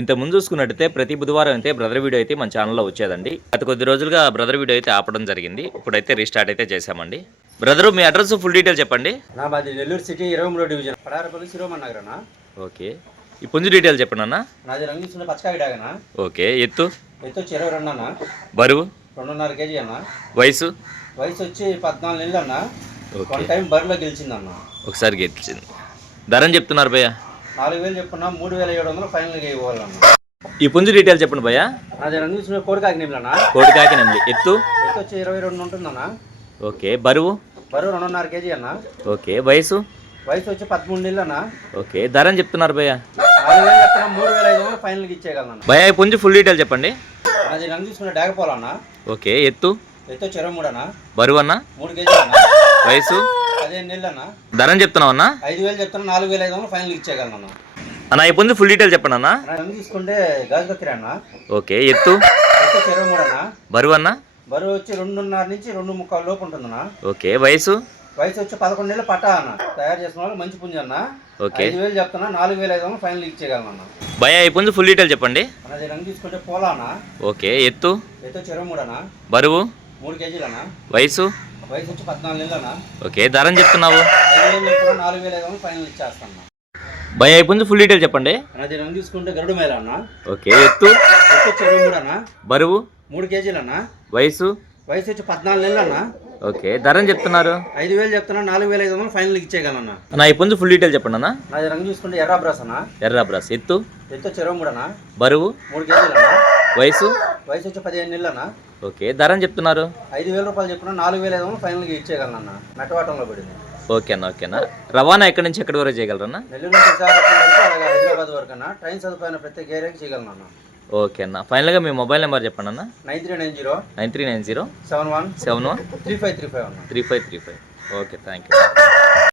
ఇంత ముందు చూసుకున్నట్టయితే ప్రతి బుధవారం అయితే బ్రదర్ వీడియో అయితే మన ఛానల్లో వచ్చేదండి. గత కొద్ది రోజులుగా బ్రదర్ వీడియో అయితే ఆపడం జరిగింది. ఇప్పుడైతే రీస్టార్ట్ అయితే చేశామండి. బ్రదరు మీ అడ్రస్ ఫుల్ డీటెయిల్ చెప్పండి. మాది నెల్లూరు సిటీ 23 డివిజన్ పడారపల్లి శిరోమన్ నగరనా. ఓకే, ఈ పుంజు డీటెయిల్ చెప్పండి అన్న. నాది రంగిస్తున్న పచ్చకాయడాగనా. ఓకే, ఎత్తు వచ్చి 22 అన్న. బరువు 2.5 కేజీ అన్న. వయసు వచ్చి 14 నెలలు అన్న. ఓకే, 1 టైం బరిలో గెలిచిందన్న. ఒకసారి గెలిచింది. ధరని చెప్తున్నారు భయ్య? 4000 చెప్పున్నా 3700 ఫైనల్గా ఇవ్వాలన్న. ఈ పుంజు డీటెయిల్ చెప్పండి భయ్య. నాది రంగిస్తున్న కోడికాకి నెమలన్నా. కోడికాకి నెమలి. ఎత్తు వచ్చి 22 ఉంటుందన్న. ఓకే, బరువు 2.5 కేజీ అన్న. ఓకే, వయసు వచ్చి 13 నెలలు అన్న. ఓకే, ధరని చెప్తున్నారు భయ్య? 4000 చెప్తున్నా 3500 ఫైనల్గా ఇచ్చేయగలన్న. భయ్య ఈ పుంజు ఫుల్ డీటెయిల్ చెప్పండి. నాది రంగిస్తున్న డాగపోలన్న. ఓకే, ఎత్తు వచ్చి 23 అన్న. బరువు అన్న 3 కేజీలు అన్న. వయసు 15 నెలలు అన్న. ధరని చెప్తున్నావు అన్న? 5000 చెప్తున్నా 4500 ఫైనల్ ఇచ్చేయగలన్న. అన్న ఈ పుంజు ఫుల్ డీటెయిల్ చెప్పండి అన్న. రంగు తీసుకుంటే గాజు కత్తిరి అన్న. ఓకే, ఎత్తు 23 అన్న. బరువు అన్న? బరువు వచ్చి 2.5 నుంచి 2.75 లోపు ఉంటుందన్న. ఓకే, వయసు వచ్చి 11 నెలలు పట్టా అన్న. తయారు చేసిన వాళ్ళు మంచి పుంజు అన్న. ఓకే, 5000 చెప్తున్నా 4500 ఫైనల్ ఇచ్చేయగలన్న. భయ్య ఈ పుంజు ఫుల్ డీటెయిల్ చెప్పండి. అది రంగు తీసుకుంటే పోలా అన్న. ఓకే, ఎత్తు 23 అన్న. బరువు 3 కేజీలు అన్న. వయసు వచ్చి 14 నెలలు అన్న. ఓకే, ధరని చెప్తున్నావు? 5000 చెప్తున్నా 4500 ఫైనల్ ఇచ్చేస్తాను. భయ్య ఈ పుంజు ఫుల్ డీటెయిల్ చెప్పండి. అది రంగు తీసుకుంటే గరుడు మేళ అన్న. ఓకే, ఎత్తు 23 అన్న. బరువు 3 కేజీలు అన్న. వయసు వచ్చి 14 నెలలు అన్న. ఓకే, ధరని చెప్తున్నారు? 5000 చెప్తున్నా 4500 ఫైనల్ ఇచ్చేయగలన్న. అన్న ఈ పుంజు ఫుల్ డీటెయిల్ చెప్పండి అన్న. అది రంగు చూసుకుంటే ఎర్ర బ్రాస్ అన్న. ఎర్ర బ్రాస్. ఎత్తు 23 అన్న. బరువు 3 కేజీలు అన్న. వయసు వచ్చి 15 నెలలు అన్న. ఓకే, ధరని చెప్తున్నారు? 5000 రూపాయలు చెప్పున 4500 ఫైనల్గా ఇచ్చేయగలనన్న. మెట్టవాటంలో పడింది. ఓకే అన్న. ఓకేనా, రవాణా ఎక్కడి నుంచి ఎక్కడి వరకు చేయగలరన్నా? నెల్లూరు నుంచి విశాఖపట్నం వరకు, అలాగే హైదరాబాద్ వరకు అన్న. ట్రైన్ సదుపాయం ప్రత్యేక ఏరియాకి చేయగలనన్న. ఓకే అన్న. ఫైనల్గా మీ మొబైల్ నెంబర్ చెప్పండి అన్న. 9390 9390 71 71 3535 అన్న. 3535. Okay, thank you.